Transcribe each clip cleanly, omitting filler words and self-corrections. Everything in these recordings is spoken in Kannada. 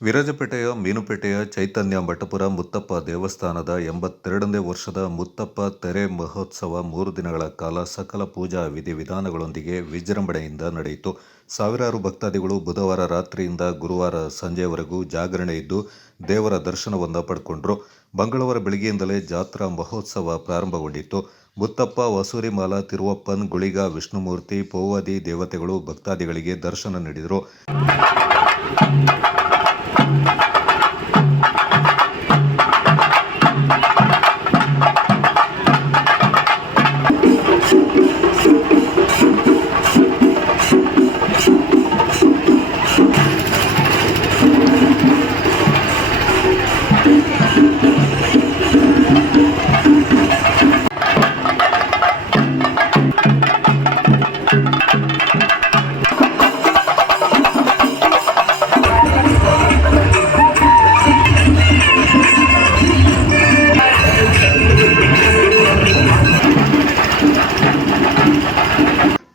ವಿರಾಜಪೇಟೆಯ ಮೀನುಪೇಟೆಯ ಚೈತನ್ಯ ಮಠಪುರ ಮುತ್ತಪ್ಪ ದೇವಸ್ಥಾನದ 82ನೇ ವರ್ಷದ ಮುತ್ತಪ್ಪ ತೆರೆ ಮಹೋತ್ಸವ 3 ದಿನಗಳ ಕಾಲ ಸಕಲ ಪೂಜಾ ವಿಧಿವಿಧಾನಗಳೊಂದಿಗೆ ವಿಜೃಂಭಣೆಯಿಂದ ನಡೆಯಿತು. ಸಾವಿರಾರು ಭಕ್ತಾದಿಗಳು ಬುಧವಾರ ರಾತ್ರಿಯಿಂದ ಗುರುವಾರ ಸಂಜೆಯವರೆಗೂ ಜಾಗರಣೆ ಇದ್ದು ದೇವರ ದರ್ಶನವನ್ನು ಪಡ್ಕೊಂಡ್ರು. ಮಂಗಳವಾರ ಬೆಳಗ್ಗೆಯಿಂದಲೇ ಜಾತ್ರಾ ಮಹೋತ್ಸವ ಪ್ರಾರಂಭಗೊಂಡಿತ್ತು. ಮುತ್ತಪ್ಪ, ವಸೂರಿಮಾಲ, ತಿರುವಪ್ಪನ್, ಗುಳಿಗ, ವಿಷ್ಣುಮೂರ್ತಿ, ಪೋವಾದಿ ದೇವತೆಗಳು ಭಕ್ತಾದಿಗಳಿಗೆ ದರ್ಶನ ನೀಡಿದರು.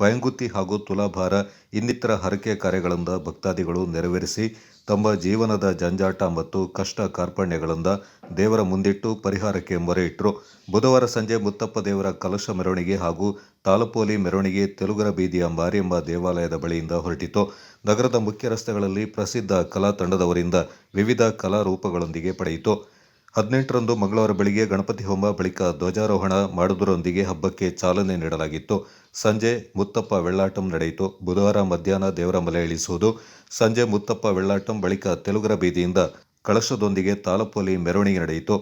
ಪಯಂಗುತ್ತಿ ಹಾಗೂ ತುಲಾಭಾರ ಇನ್ನಿತರ ಹರಕೆ ಕಾರ್ಯಗಳಿಂದ ಭಕ್ತಾದಿಗಳು ನೆರವೇರಿಸಿ ತಮ್ಮ ಜೀವನದ ಜಂಜಾಟ ಮತ್ತು ಕಷ್ಟ ಕಾರ್ಪಣ್ಯಗಳಿಂದ ದೇವರ ಮುಂದಿಟ್ಟು ಪರಿಹಾರಕ್ಕೆ ಮೊರೆ ಇಟ್ಟರು. ಬುಧವಾರ ಸಂಜೆ ಮುತ್ತಪ್ಪ ದೇವರ ಕಲಶ ಮೆರವಣಿಗೆ ಹಾಗೂ ತಾಲಪೋಲಿ ಮೆರವಣಿಗೆ ತೆಲುಗರ ಬೀದಿಯ ಮಾರಿಯಮ್ಮ ದೇವಾಲಯದ ಬಳಿಯಿಂದ ಹೊರಟಿತು. ನಗರದ ಮುಖ್ಯ ರಸ್ತೆಗಳಲ್ಲಿ ಪ್ರಸಿದ್ಧ ಕಲಾ ತಂಡದವರಿಂದ ವಿವಿಧ ಕಲಾರೂಪಗಳೊಂದಿಗೆ ಪಡೆಯಿತು. 18ರಂದು ಮಂಗಳವಾರ ಬೆಳಿಗ್ಗೆ ಗಣಪತಿ ಹೋಮ ಬಳಿಕ ಧ್ವಜಾರೋಹಣ ಮಾಡುವುದರೊಂದಿಗೆ ಹಬ್ಬಕ್ಕೆ ಚಾಲನೆ ನೀಡಲಾಗಿತ್ತು. ಸಂಜೆ ಮುತ್ತಪ್ಪ ವೆಳ್ಳಾಟಂ ನಡೆಯಿತು. ಬುಧವಾರ ಮಧ್ಯಾಹ್ನ ದೇವರ ಮಲೆ ಇಳಿಸುವುದು, ಸಂಜೆ ಮುತ್ತಪ್ಪ ವೆಳ್ಳಾಟಂ ಬಳಿಕ ತೆಲುಗರ ಬೀದಿಯಿಂದ ಕಳಶದೊಂದಿಗೆ ತಾಲಪೋಲಿ ಮೆರವಣಿಗೆ ನಡೆಯಿತು.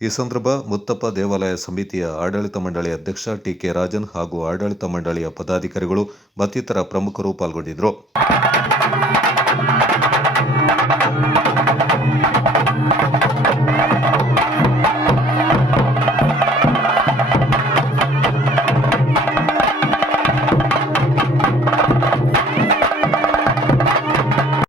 ಈ ಸಂದರ್ಭ ಮುತ್ತಪ್ಪ ದೇವಾಲಯ ಸಮಿತಿಯ ಆಡಳಿತ ಮಂಡಳಿ ಅಧ್ಯಕ್ಷ ಟಿ.ಕೆ. ರಾಜನ್ ಹಾಗೂ ಆಡಳಿತ ಮಂಡಳಿಯ ಪದಾಧಿಕಾರಿಗಳು ಮತ್ತಿತರ ಪ್ರಮುಖರು ಪಾಲ್ಗೊಂಡಿದ್ದರು.